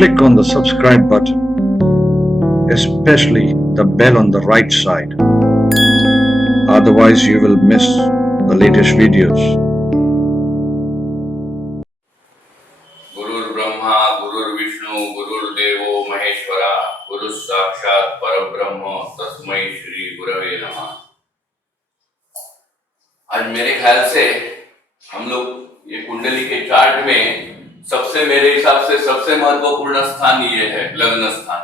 click on the subscribe button, especially the bell on the right side. Otherwise, you will miss the latest videos. गुरुर् Brahma गुरुर्विष्णू गुरुर्देवो महेश्वरा गुरु साक्षात परब्रह्म तस्मै श्री गुरवे नमः। आज मेरे ख्याल से हम लोग ये कुंडली के चार्ट में सबसे मेरे हिसाब से सबसे महत्वपूर्ण स्थान ये है लग्न स्थान,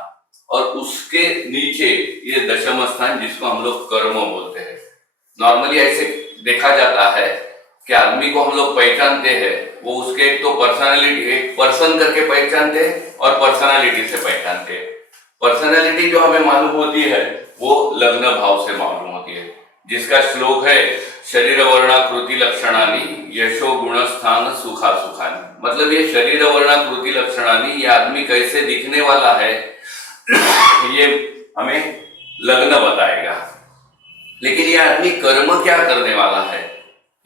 और उसके नीचे ये दशम स्थान जिसको हम लोग कर्म बोलते हैं। नॉर्मली ऐसे देखा जाता है कि आदमी को हम लोग पहचानते हैं, वो उसके एक तो पर्सनालिटी, एक पर्सन करके पहचानते हैं और पर्सनालिटी से पहचानते हैं। पर्सनालिटी जो हमें मालूम होती है वो लग्न भाव से मालूम होती है, जिसका श्लोक है शरीर वर्णाकृति लक्षणानि यशो गुण स्थान सुखा सुखानी। मतलब ये शरीर वर्णाकृति लक्षणानि, ये आदमी कैसे दिखने वाला है ये हमें लग्न बताएगा। लेकिन ये आदमी कर्म क्या करने वाला है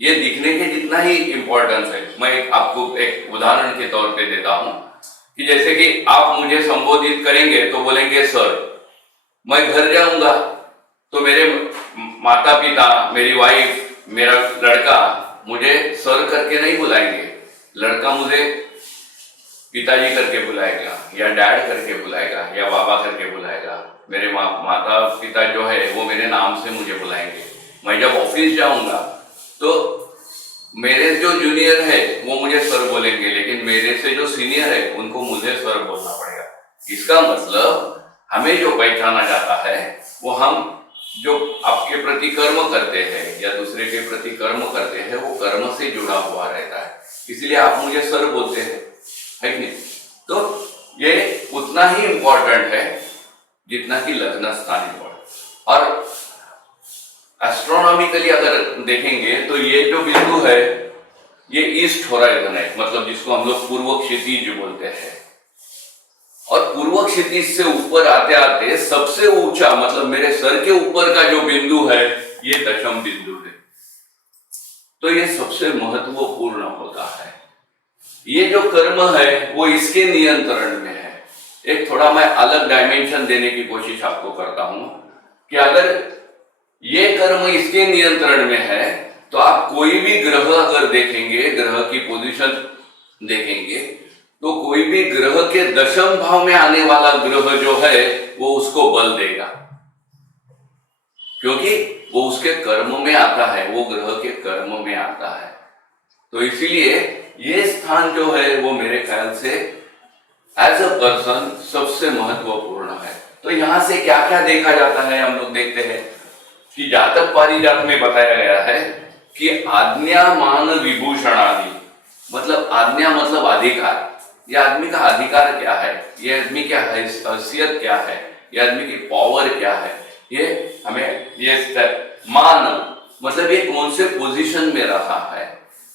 ये दिखने के जितना ही इंपॉर्टेंस है। मैं आपको एक उदाहरण के तौर पे देता हूं कि जैसे कि आप मुझे संबोधित करेंगे तो बोलेंगे सर। मैं घर जाऊंगा तो मेरे माता पिता, मेरी वाइफ, मेरा लड़का मुझे सर करके नहीं बुलाएंगे। लड़का मुझे पिताजी करके बुलाएगा या डैड करके बुलाएगा या बाबा करके बुलाएगा। मेरे माता पिता जो है वो मेरे नाम से मुझे बुलाएंगे। मैं जब ऑफिस जाऊंगा तो मेरे जो जूनियर है वो मुझे सर बोलेंगे, लेकिन मेरे से जो सीनियर है उनको मुझे सर बोलना पड़ेगा। इसका मतलब हमें जो पहचाना जाता है वो हम जो आपके प्रति कर्म करते हैं या दूसरे के प्रति कर्म करते हैं वो कर्म से जुड़ा हुआ रहता है, इसलिए आप मुझे सर बोलते हैं, है कि नहीं? तो ये उतना ही इंपॉर्टेंट है जितना कि लग्न स्थान इंपॉर्टेंट। और एस्ट्रोनॉमिकली अगर देखेंगे तो ये जो बिंदु है ये ईस्ट होराइजन है, मतलब जिसको हम लोग पूर्व क्षितिज बोलते हैं। और पूर्व क्षितिज से ऊपर आते आते सबसे ऊंचा, मतलब मेरे सर के ऊपर का जो बिंदु है ये दशम बिंदु है। तो ये सबसे महत्वपूर्ण होता है। ये जो कर्म है वो इसके नियंत्रण में है। एक थोड़ा मैं अलग डायमेंशन देने की कोशिश आपको करता हूं कि अगर ये कर्म इसके नियंत्रण में है तो आप कोई भी ग्रह अगर देखेंगे, ग्रह की पोजीशन देखेंगे, तो कोई भी ग्रह के दशम भाव में आने वाला ग्रह जो है वो उसको बल देगा, क्योंकि वो उसके कर्म में आता है, वो ग्रह के कर्म में आता है। तो इसीलिए ये स्थान जो है वो मेरे ख्याल से एज अ पर्सन सबसे महत्वपूर्ण है। तो यहां से क्या क्या देखा जाता है, हम लोग देखते हैं कि जातक पारिजात में बताया गया है कि आज्ञा मान विभूषण आदि, मतलब आज्ञा मतलब अधिकार। ये आदमी का अधिकार क्या है, ये आदमी क्या है, हैसियत क्या है, ये आदमी की पावर क्या है, ये हमें ये मान मतलब ये कौन से पोजीशन में रहा है।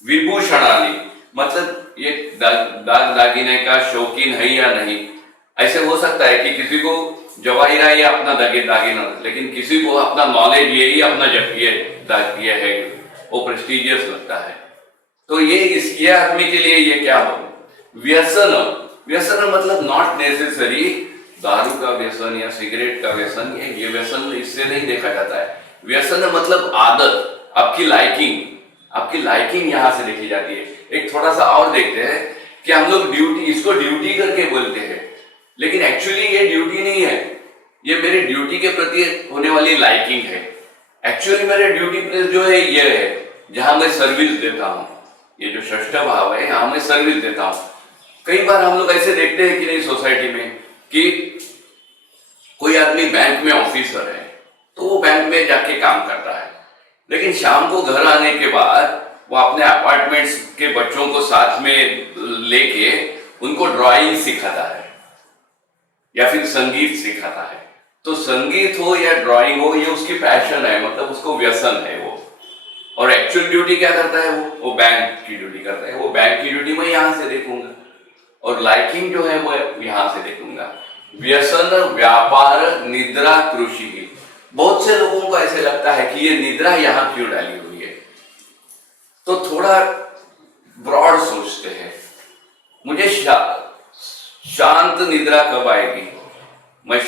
विभूषण आदि मतलब ये दाग दागिने का शौकीन है या नहीं। ऐसे हो सकता है कि किसी को जवाहिरा ये अपना दागिना, लेकिन किसी को अपना नॉलेज यही अपना ये है, वो प्रेस्टिजियस लगता है। तो ये आदमी के लिए ये क्या हो, व्यसन। व्यसन मतलब नॉट नेसेसरी दारू का व्यसन या सिगरेट का व्यसन, ये व्यसन इससे नहीं देखा जाता है। व्यसन मतलब आदत, आपकी लाइकिंग यहां से देखी जाती है। एक थोड़ा सा और देखते हैं कि हम लोग इसको ड्यूटी करके बोलते हैं, लेकिन एक्चुअली ये ड्यूटी नहीं है, ये मेरी ड्यूटी के प्रति होने वाली लाइकिंग है। एक्चुअली मेरे ड्यूटी प्लेस जो है ये है जहां मैं सर्विस देता हूं। ये जो षष्ठ भाव है यहां मैं सर्विस देता हूं। कई बार हम लोग ऐसे देखते हैं कि नहीं सोसाइटी में कि कोई आदमी बैंक में ऑफिसर है तो वो बैंक में जाके काम करता है, लेकिन शाम को घर आने के बाद वो अपने अपार्टमेंट्स के बच्चों को साथ में लेके उनको ड्राइंग सिखाता है या फिर संगीत सिखाता है। तो संगीत हो या ड्राइंग हो, ये उसकी पैशन है, मतलब उसको व्यसन है वो। और एक्चुअल ड्यूटी क्या करता है वो बैंक की ड्यूटी करता है। वो बैंक की ड्यूटी मैं यहां से देखूंगा और लाइकिंग जो है वो यहां से देखूंगा। व्यसन, व्यापार, निद्रा, कृषि की। बहुत से लोगों को ऐसे लगता है कि ये निद्रा यहां क्यों डाली हुई है, तो थोड़ा ब्रॉड सोचते हैं। मुझे शांत निद्रा कब आएगी, मैं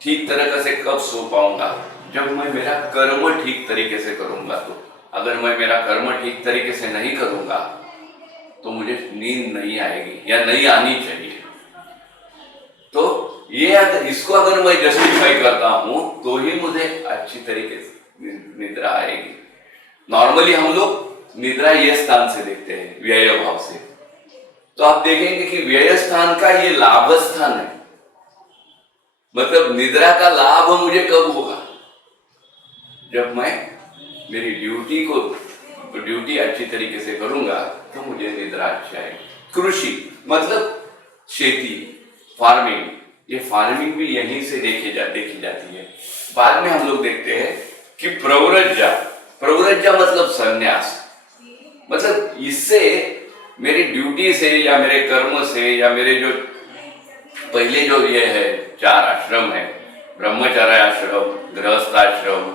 ठीक तरीके से कब सो पाऊंगा, जब मैं मेरा कर्म ठीक तरीके से करूंगा। तो अगर मैं मेरा कर्म ठीक तरीके से नहीं करूंगा तो मुझे नींद नहीं आएगी या नहीं आनी चाहिए। तो ये अगर मैं जस्टिफाई करता हूं तो ही मुझे अच्छी तरीके से निद्रा आएगी। नॉर्मली हम लोग निद्रा ये स्थान से देखते हैं, व्यय भाव से। तो आप देखेंगे कि व्यय स्थान का ये लाभ स्थान है। मतलब निद्रा का लाभ मुझे कब होगा, जब मैं मेरी ड्यूटी अच्छी तरीके से करूंगा तो मुझे निद्रा अच्छी आएगी। कृषि मतलब खेती, फार्मिंग, ये फार्मिंग भी यहीं से देखी जाती है। बाद में हम लोग देखते हैं कि प्रव्रज्या मतलब संन्यास। मतलब इससे मेरी ड्यूटी से या मेरे कर्म से या मेरे जो पहले जो ये है 4 आश्रम है, ब्रह्मचर्य आश्रम, गृहस्थाश्रम,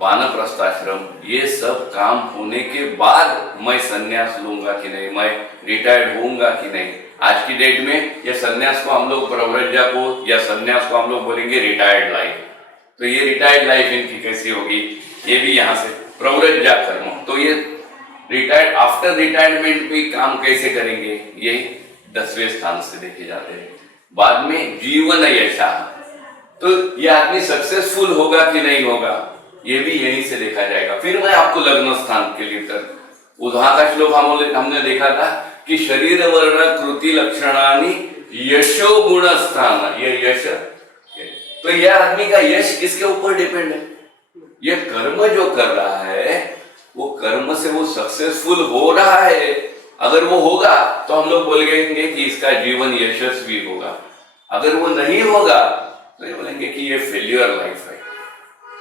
वानप्रस्थाश्रम, ये सब काम होने के बाद मैं संन्यास लूंगा कि नहीं, मैं रिटायर्ड होऊंगा कि नहीं। आज की डेट में ये संन्यास को हम लोग प्रव्रज्या को या संन्यास को हम लोग बोलेंगे रिटायर्ड लाइफ। तो ये रिटायर्ड लाइफ इनकी कैसी होगी, ये भी यहाँ से प्रव्रज्या कर्म। तो ये रिटायर्ड आफ्टर रिटायरमेंट भी काम कैसे करेंगे, ये 10वें स्थान से देखे जाते हैं। बाद में जीवन यशा, तो ये आदमी सक्सेसफुल होगा कि नहीं होगा, ये भी यहीं से देखा जाएगा। फिर मैं आपको लग्न स्थान के लिए वहां का श्लोक हमने देखा था कि शरीर वर्ण कृति लक्षणानि यशो गुण स्थान, ये यश। तो यह आदमी का यश किसके ऊपर डिपेंड है, ये कर्म जो कर रहा है वो कर्म से वो सक्सेसफुल हो रहा है। अगर वो होगा तो हम लोग बोलेंगे कि इसका जीवन यशस्वी होगा। अगर वो नहीं होगा तो ये बोलेंगे कि ये फेल्यूर लाइफ है।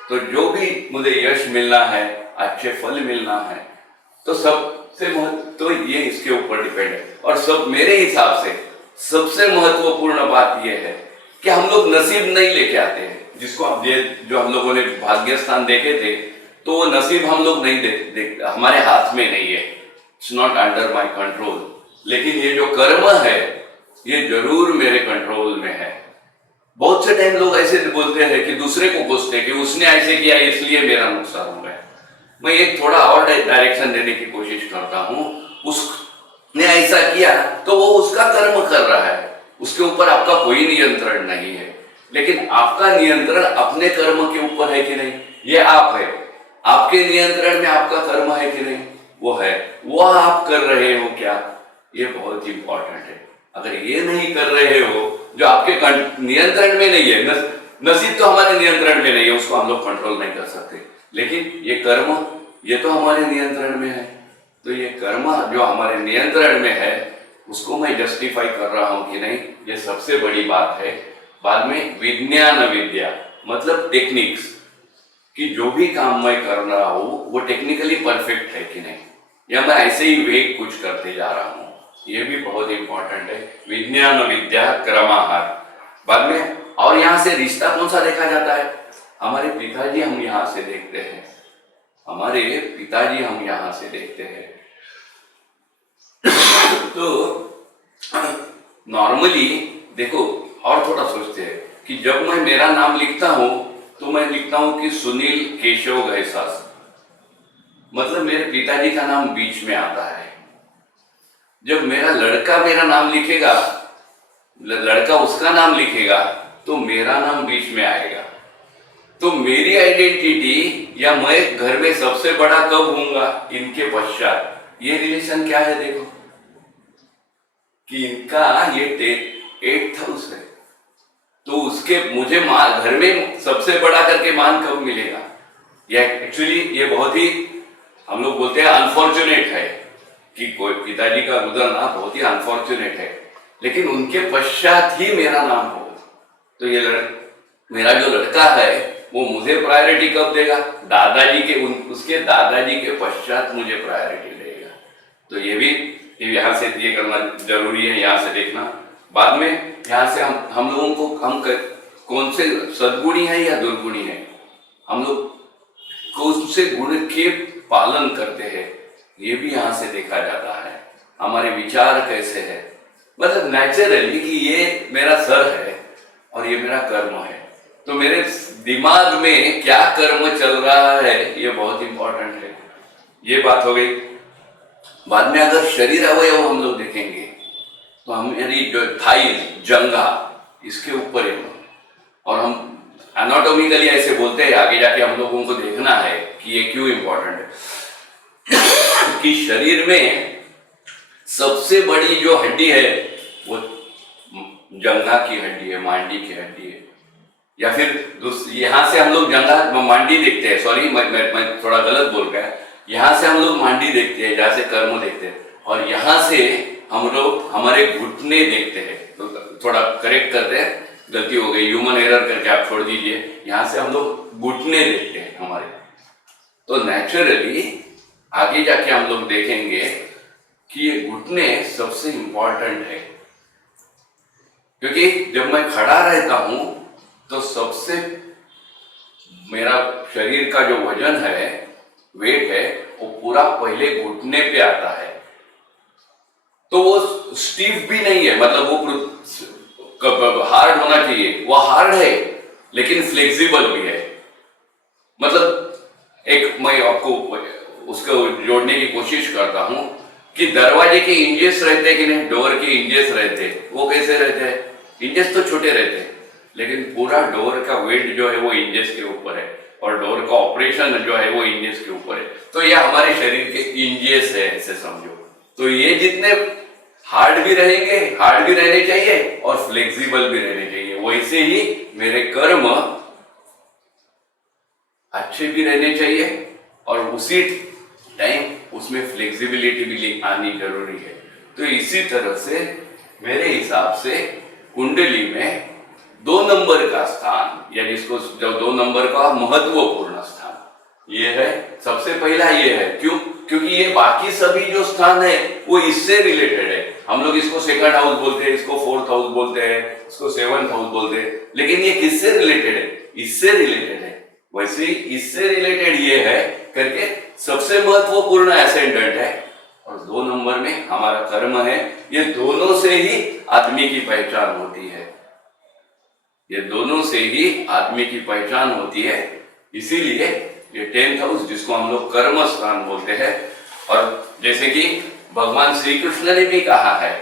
तो जो भी मुझे यश मिलना है, अच्छे फल मिलना है, तो सबसे तो ये इसके ऊपर डिपेंड है। और सब मेरे हिसाब से सबसे महत्वपूर्ण बात यह है कि हम लोग नसीब नहीं लेके आते हैं। जिसको आप जो हम लोगों ने भाग्य स्थान देखे थे, तो वो नसीब हम लोग नहीं देखते, हमारे हाथ में नहीं है, it's not under my control. लेकिन ये जो कर्म है ये जरूर मेरे कंट्रोल में है। बहुत से टाइम लोग ऐसे बोलते हैं कि दूसरे को कोसते कि उसने ऐसे किया इसलिए मेरा नुकसान हो गया। मैं एक थोड़ा और डायरेक्शन देने की कोशिश करता हूँ। उसने ऐसा किया तो वो उसका कर्म कर रहा है, उसके ऊपर आपका कोई नियंत्रण नहीं है। लेकिन आपका नियंत्रण अपने कर्म के ऊपर है कि नहीं, ये आप है। आपके नियंत्रण में आपका कर्म है कि नहीं, वो है। वो आप कर रहे हो क्या, ये बहुत इंपॉर्टेंट है। अगर ये नहीं कर रहे हो, जो आपके नियंत्रण में नहीं है, नसीब तो हमारे नियंत्रण में नहीं है, उसको हम लोग कंट्रोल नहीं कर सकते। लेकिन ये कर्म, ये तो हमारे नियंत्रण में है। तो ये कर्म जो हमारे नियंत्रण में है उसको मैं जस्टिफाई कर रहा हूं कि नहीं, ये सबसे बड़ी बात है। बाद में विज्ञान विद्या मतलब टेक्निक्स, कि जो भी काम मैं कर रहा हूं वो टेक्निकली परफेक्ट है कि नहीं, या मैं ऐसे ही वे कुछ करते जा रहा हूं, ये भी बहुत इंपॉर्टेंट है। विज्ञान विद्या क्रमाहार। बाद में और यहाँ से रिश्ता कौन सा देखा जाता है, हमारे पिताजी हम यहाँ से देखते हैं, हमारे पिताजी हम यहाँ से देखते हैं। तो नॉर्मली देखो और थोड़ा सोचते हैं कि जब मैं मेरा नाम लिखता हूं तो मैं लिखता हूं कि सुनील केशव गैसास, मतलब मेरे पिताजी का नाम बीच में आता है। जब मेरा लड़का मेरा नाम लिखेगा, लड़का उसका नाम लिखेगा, तो मेरा नाम बीच में आएगा। तो मेरी आइडेंटिटी या मैं घर में सबसे बड़ा कब हूंगा, इनके पश्चात। ये रिलेशन क्या है देखो कि इनका ये 8th हाउस है, तो उसके मुझे घर में सबसे बड़ा करके मान कब मिलेगा। ये एक्चुअली ये बहुत ही हम लोग बोलते हैं अनफॉर्चुनेट है कि कोई पिताजी का गुजरना बहुत ही अनफॉर्चुनेट है, लेकिन उनके पश्चात ही मेरा नाम हो। तो ये मेरा जो लड़का है वो मुझे प्रायोरिटी कब देगा, दादाजी के उसके दादाजी के पश्चात मुझे प्रायोरिटी देगा। तो ये भी यहाँ से ये करना जरूरी है, यहाँ से देखना। बाद में यहाँ से हम लोगों को हम कौन से सद्गुणी है या दुर्गुणी है, हम लोग कौन से गुण के पालन करते हैं, ये भी यहाँ से देखा जाता है। हमारे विचार कैसे है, मतलब नेचुरली कि ये मेरा सर है और ये मेरा कर्म है, तो मेरे दिमाग में क्या कर्म चल रहा है ये बहुत इंपॉर्टेंट है। ये बात हो गई। बाद में अगर शरीर अवयव हम लोग देखेंगे तो हमारी जो थाई जंघा इसके ऊपर है, और हम एनाटॉमिकली ऐसे बोलते हैं, आगे जाके हम लोगों को देखना है कि ये क्यों इंपॉर्टेंट है। कि शरीर में सबसे बड़ी जो हड्डी है वो जंघा की हड्डी है, मांडी की हड्डी है। या फिर यहां से हम लोग जंघा मांडी देखते हैं, सॉरी मैं थोड़ा गलत बोल गया। यहां से हम लोग मांडी देखते हैं, जहां से कर्म देखते हैं, और यहां से हम लोग हमारे घुटने देखते हैं। तो थोड़ा करेक्ट करते हैं, गलती हो गई, ह्यूमन एरर करके आप छोड़ दीजिए। यहां से हम लोग घुटने देखते हैं हमारे। तो नेचुरली आगे जाके हम लोग देखेंगे कि ये घुटने सबसे इंपॉर्टेंट है, क्योंकि जब मैं खड़ा रहता हूं तो सबसे मेरा शरीर का जो वजन है, वेट है, वो पूरा पहले घुटने पे आता है। तो वो स्टीफ भी नहीं है, मतलब वो हार्ड होना चाहिए, वो हार्ड है लेकिन फ्लेक्सिबल भी है। मतलब एक मैं आपको उसको जोड़ने की कोशिश करता हूं कि दरवाजे के इंजेस रहते हैं कि नहीं, डोर के इंजेस रहते हैं, वो कैसे रहते हैं? इंजेस तो छोटे रहते हैं लेकिन पूरा डोर का वेट जो है वो इंजेस के ऊपर है, और डोर का ऑपरेशन जो है वो इंजेस के ऊपर है। तो ये हमारे शरीर के इंजेस है, ऐसे समझो। तो ये जितने हार्ड भी रहेंगे, हार्ड भी रहने चाहिए और फ्लेक्सिबल भी रहने चाहिए, वैसे ही मेरे कर्म अच्छे भी रहने चाहिए और उसी टाइम उसमें फ्लेक्सिबिलिटी भी आनी जरूरी है। तो इसी तरह से मेरे हिसाब से कुंडली में 2 नंबर का स्थान, या जिसको जो 2 नंबर का महत्वपूर्ण स्थान ये है, सबसे पहला ये है। क्यों? क्योंकि ये बाकी सभी जो स्थान है वो इससे रिलेटेड है। हम लोग इसको सेकंड हाउस बोलते हैं, इसको फोर्थ हाउस बोलते हैं, इसको सेवंथ हाउस बोलते हैं, लेकिन ये किससे रिलेटेड है? इससे रिलेटेड है। वैसे इससे रिलेटेड ये है करके सबसे महत्वपूर्ण एसेंडेंट है, और 2 नंबर में हमारा कर्म है। ये दोनों से ही आदमी की पहचान होती है, ये दोनों से ही आदमी की पहचान होती है। इसीलिए ये 10th हाउस, जिसको हम लोग कर्म स्थान बोलते हैं, और जैसे कि भगवान श्री कृष्ण ने भी कहा है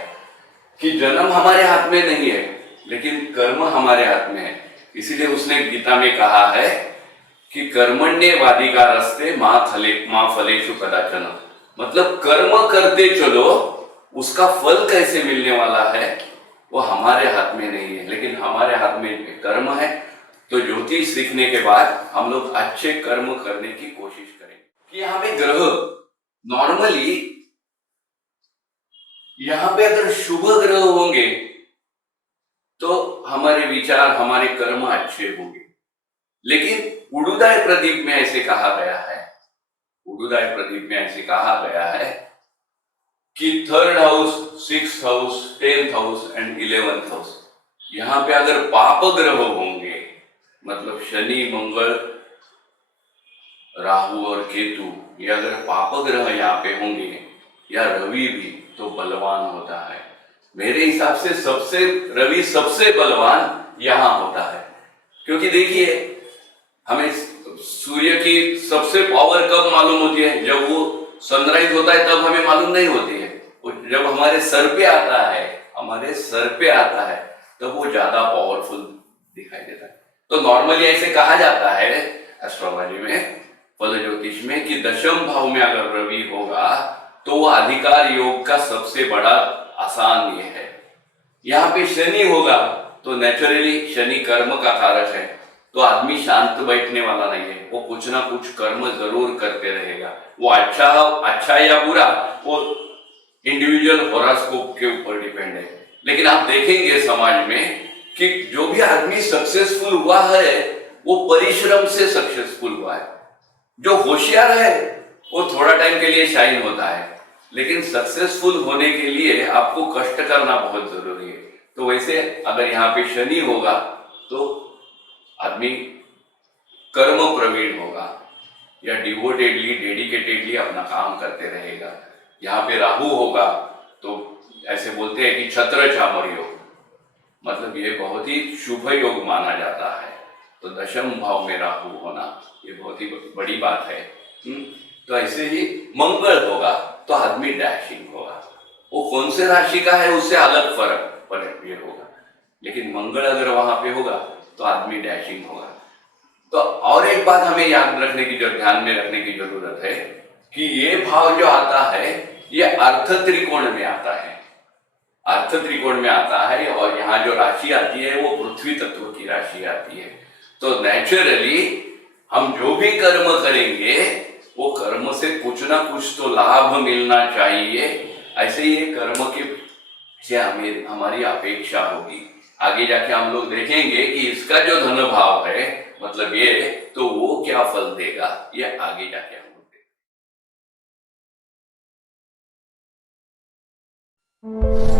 कि जन्म हमारे हाथ में नहीं है लेकिन कर्म हमारे हाथ में है। इसीलिए उसने गीता में कहा है कि कर्मण्येवाधिकारस्ते मा फलेषु कदाचन, मतलब कर्म करते चलो, उसका फल कैसे मिलने वाला है वो हमारे हाथ में नहीं है, लेकिन हमारे हाथ में कर्म है। तो ज्योतिष सीखने के बाद हम लोग अच्छे कर्म करने की कोशिश करें। कि यहाँ पे ग्रह नॉर्मली, यहाँ पे अगर शुभ ग्रह होंगे तो हमारे विचार, हमारे कर्म अच्छे होंगे। लेकिन उडुदाय प्रदीप में ऐसे कहा गया है, उडुदाय प्रदीप में ऐसे कहा गया है कि 3rd house, 6th house, 10th house and 11th house, यहाँ पे अगर पाप ग्रह होंगे, मतलब शनि, मंगल, राहु और केतु, ये अगर पाप ग्रह यहाँ पे होंगे, या रवि भी, तो बलवान होता है। मेरे हिसाब से रवि सबसे बलवान यहाँ होता है। क्योंकि देखिए, हमें सूर्य की सबसे पावर कब मालूम होती है? जब वो सनराइज होता है तब हमें मालूम नहीं होती है। जब हमारे सर पे आता है, हमारे सर पे आता है, तब वो ज्यादा पावरफुल दिखाई देता है। तो नॉर्मली ऐसे कहा जाता है एस्ट्रोलॉजी में, फल ज्योतिष में, कि 10th भाव में अगर रवि होगा तो वो अधिकार योग का सबसे बड़ा आसान ये है। यहाँ पे शनि होगा तो नेचुरली शनि कर्म का कारक है, तो आदमी शांत बैठने वाला नहीं है, वो कुछ ना कुछ कर्म जरूर करते रहेगा। वो अच्छा या बुरा, वो इंडिविजुअल होरोस्कोप के ऊपर डिपेंड है। लेकिन आप देखेंगे समाज में कि जो भी आदमी सक्सेसफुल हुआ है वो परिश्रम से सक्सेसफुल हुआ है। जो होशियार है वो थोड़ा टाइम के लिए शाइन होता है, लेकिन सक्सेसफुल होने के लिए आपको कष्ट करना बहुत जरूरी है। तो वैसे अगर यहाँ पे शनि होगा तो आदमी कर्म प्रवीण होगा, या डिवोटेडली, डेडिकेटेडली अपना काम करते रहेगा। यहाँ पे राहु होगा तो ऐसे बोलते हैं कि छत्र चामर योग, मतलब ये बहुत ही शुभ योग माना जाता है। तो दशम भाव में राहु होना ये बहुत ही बड़ी बात है। तो ऐसे ही मंगल होगा तो आदमी डैशिंग होगा। वो कौन से राशि का है उससे अलग फर्क ये होगा, लेकिन मंगल अगर वहां पे होगा तो आदमी डैशिंग होगा। तो और एक बात हमें याद रखने की, जो ध्यान में रखने की जरूरत है कि ये भाव जो आता है ये अर्थ त्रिकोण में आता है, अर्थ त्रिकोण में आता है, और यहाँ जो राशि आती है वो पृथ्वी तत्व की राशि आती है। तो नेचुरली हम जो भी कर्म करेंगे वो कर्म से कुछ ना कुछ तो लाभ मिलना चाहिए। ऐसे ही कर्म के से हमें हमारी अपेक्षा होगी। आगे जाके हम लोग देखेंगे कि इसका जो धन भाव है मतलब ये, तो वो क्या फल देगा, ये आगे जाके हम लोग देखेंगे।